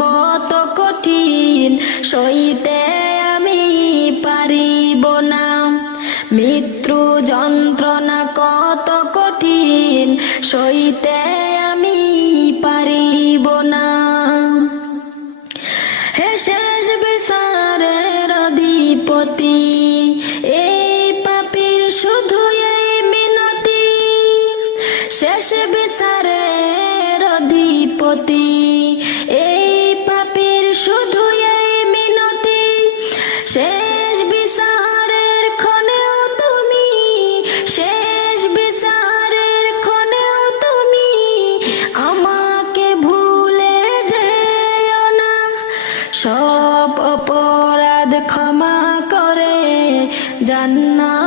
কত কঠিন, সইতে আমি পারিব না। মৃত্যু যন্ত্রণা কত কঠিন, সইতে আমি পারিব না। হে শেষ বিচারের অধিপতি, এই পাপীর শুধু এই মিনতি। শেষ বিচারের অধিপতি, এই পাপীর শুধু এই মিনতি। শেষ বিচারের ক্ষণেও তুমি, শেষ বিচারের ক্ষণেও তুমি আমাকে ভুলে যেও না। সব অপরাধ ক্ষমা করে জান্নাত